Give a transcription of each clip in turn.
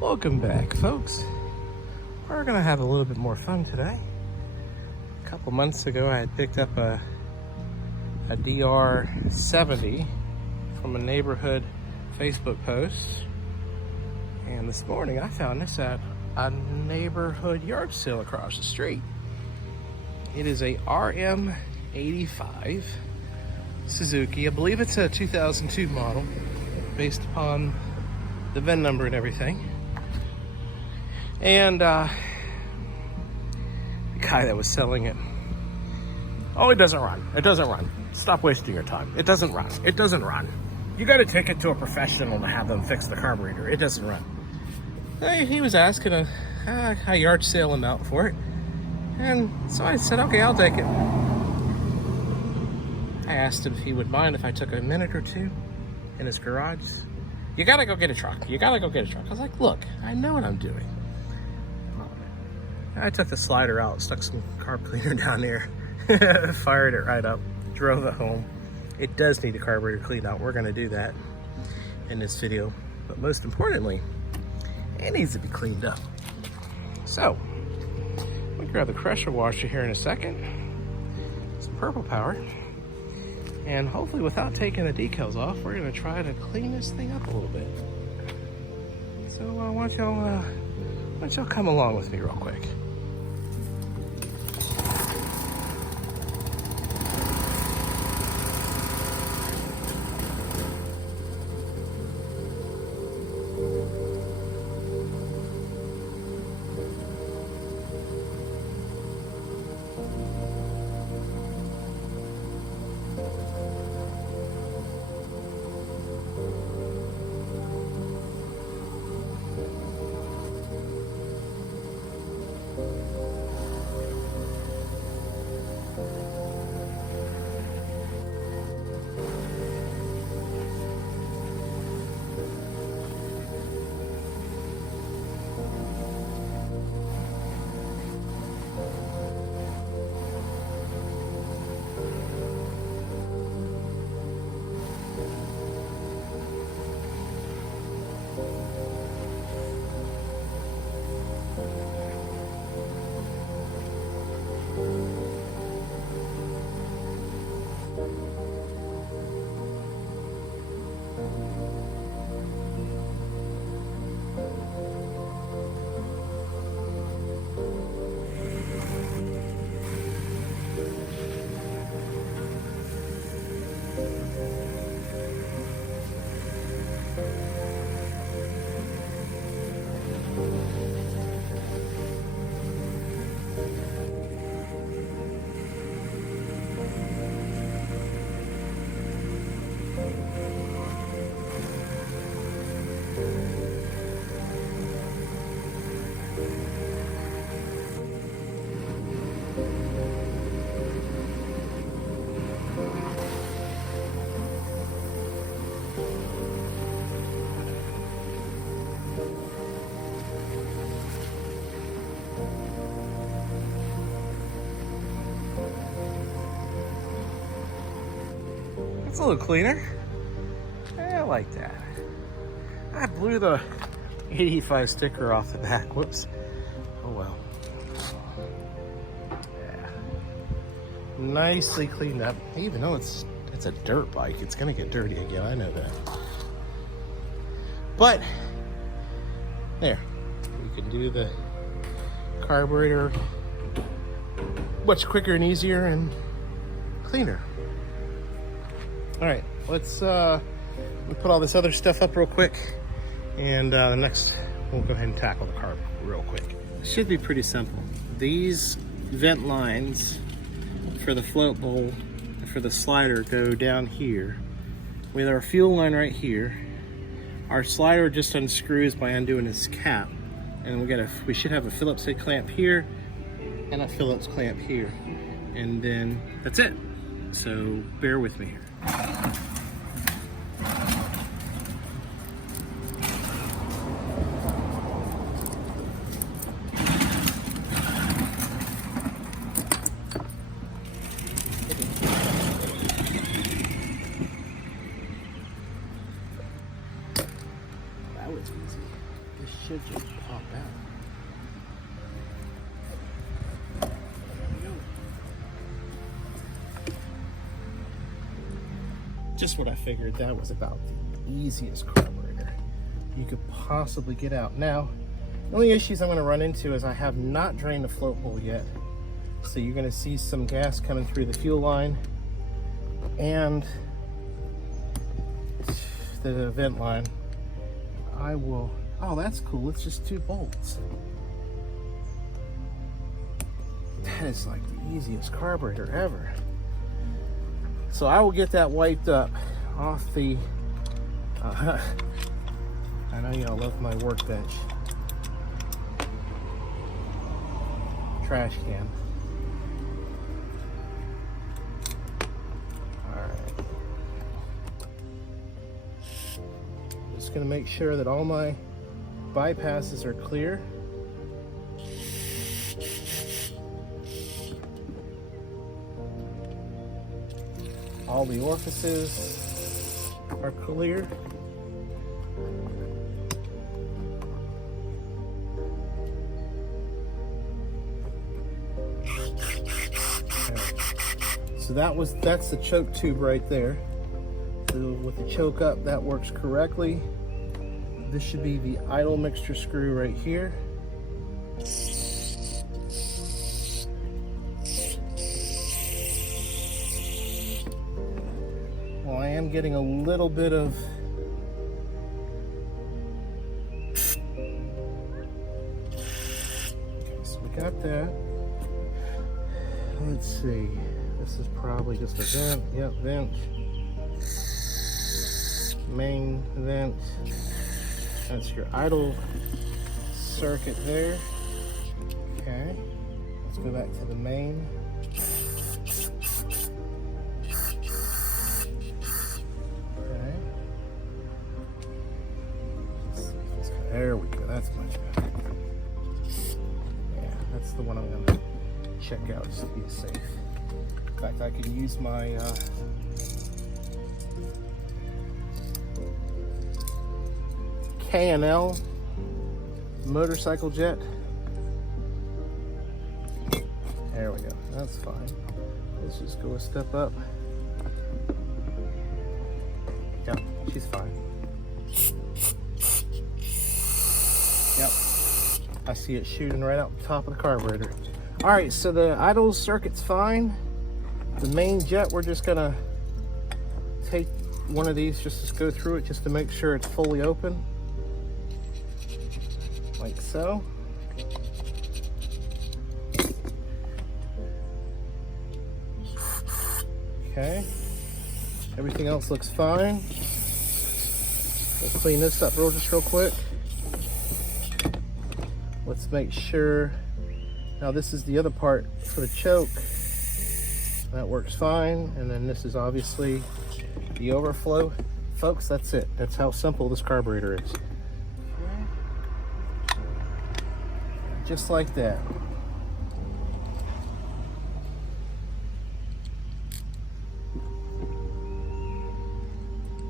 Welcome back, folks. We're gonna have a little bit more fun today. A couple months ago, I had picked up a DR70 from a neighborhood Facebook post. And this morning, I found this at a neighborhood yard sale across the street. It is a RM85 Suzuki. I believe it's a 2002 model, based upon the VIN number and everything. And the guy that was selling it, oh, it doesn't run. It doesn't run. Stop wasting your time. It doesn't run. It doesn't run. You got to take it to a professional to have them fix the carburetor. It doesn't run. He was asking a yard sale amount for it. And so I said, okay, I'll take it. I asked him if he would mind if I took a minute or two in his garage. You gotta go get a truck. You gotta go get a truck. I was like, look, I know what I'm doing. I took the slider out, stuck some carb cleaner down there, fired it right up, drove it home. It does need a carburetor cleaned out. We're gonna do that in this video. But most importantly, it needs to be cleaned up. So, we'll grab the pressure washer here in a second. Some purple power. And hopefully without taking the decals off, we're gonna try to clean this thing up a little bit. So why don't y'all come along with me real quick. It's a little cleaner. I like that. I blew the 85 sticker off the back. Whoops. Oh well. Yeah. Nicely cleaned up. Even though it's a dirt bike, it's gonna get dirty again. I know that. But there, we can do the carburetor much quicker and easier and cleaner. All right, let's put all this other stuff up real quick, and the next we'll go ahead and tackle the carb real quick. It should be pretty simple. These vent lines for the float bowl and for the slider go down here. We have our fuel line right here. Our slider just unscrews by undoing this cap, and we should have a Phillips head clamp here and a Phillips clamp here, and then that's it. So bear with me here. That was easy. This should just pop out. Just what I figured. That was about the easiest carburetor you could possibly get out. Now, the only issues I'm going to run into is I have not drained the float hole yet. So you're going to see some gas coming through the fuel line and the vent line. I will, oh, that's cool. It's just 2 bolts. That is like the easiest carburetor ever. So I will get that wiped up off the, I know y'all love my workbench. Trash can. Alright. Just gonna make sure that all my bypasses are clear. All the orifices are clear. So that's the choke tube right there. So with the choke up, that works correctly. This should be the idle mixture screw right here. Well, I am getting a little bit of so we got that. Let's see. This is probably just a vent. Yep, vent. Main vent. That's your idle circuit there. Okay. Let's go back to the main. Okay. There we go. That's much better. Yeah, that's the one I'm gonna check out just to be safe. In fact, I can use my K&L motorcycle jet. There we go. That's fine. Let's just go a step up. Yep, she's fine. Yep. I see it shooting right out the top of the carburetor. All right, so the idle circuit's fine. The main jet, we're just gonna take one of these just to go through it just to make sure it's fully open. Like so. Okay. Everything else looks fine. Let's clean this up just real quick. Let's make sure. Now this is the other part for the choke. That works fine. And then this is obviously the overflow. Folks, that's it. That's how simple this carburetor is. Just like that.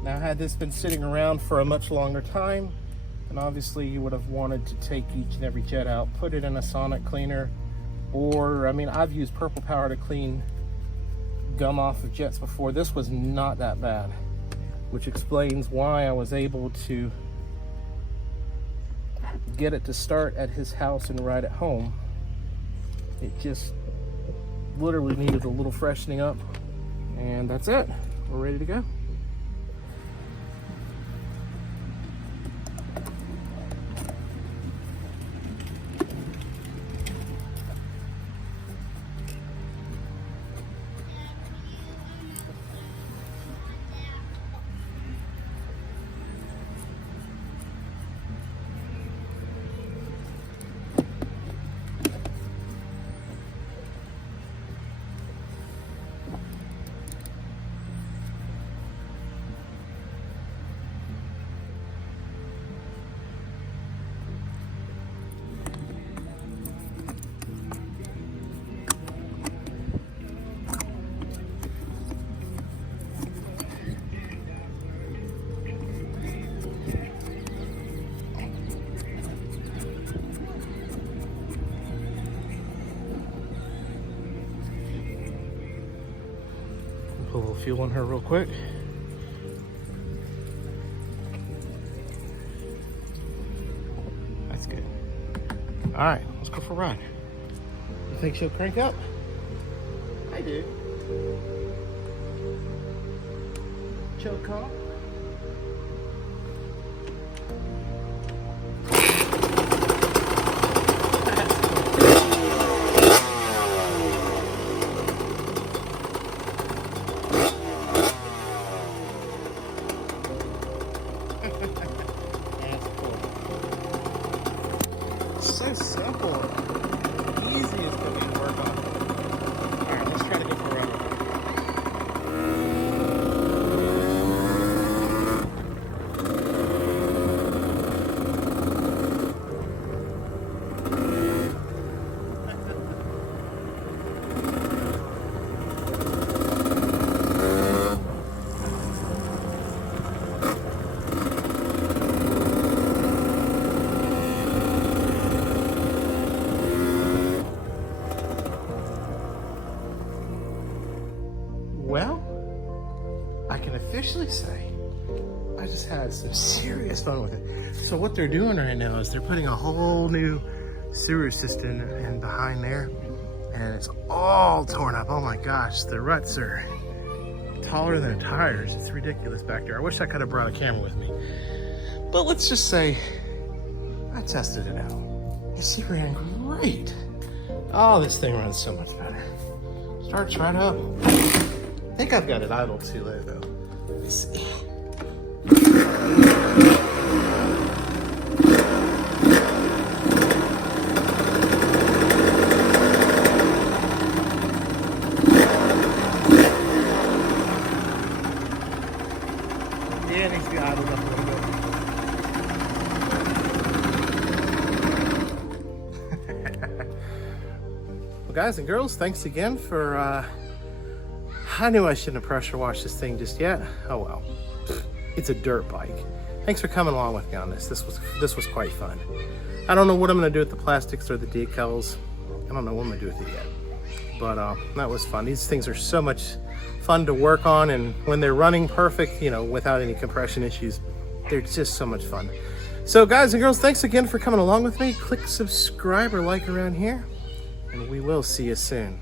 Now, had this been sitting around for a much longer time, then obviously you would have wanted to take each and every jet out, put it in a sonic cleaner, or, I mean, I've used Purple Power to clean gum off of jets before. This was not that bad, which explains why I was able to get it to start at his house and ride at home. It just literally needed a little freshening up, and that's it. We're ready to go. fuel in her real quick. That's good. All right, let's go for a ride. You think she'll crank up? I do. Choke off. So simple. Easiest thing to work on. Alright, let's try to go for a run. Well, I can officially say I just had some serious fun with it. So what they're doing right now is they're putting a whole new sewer system in behind there, and it's all torn up. Oh my gosh, the ruts are taller than tires. It's ridiculous back there. I wish I could have brought a camera with me. But let's just say I tested it out. It ran great. Oh, this thing runs so much better. Starts right up. I think I've got it idle too late though. Yeah, it needs to be idled up a little bit. Well, guys and girls, thanks again for I knew I shouldn't have pressure washed this thing just yet. Oh well, it's a dirt bike. Thanks for coming along with me on this. This was quite fun. I don't know what I'm gonna do with the plastics or the decals. I don't know what I'm gonna do with it yet. But that was fun. These things are so much fun to work on, and when they're running perfect, you know, without any compression issues, they're just so much fun. So guys and girls, thanks again for coming along with me. Click subscribe or like around here, and we will see you soon.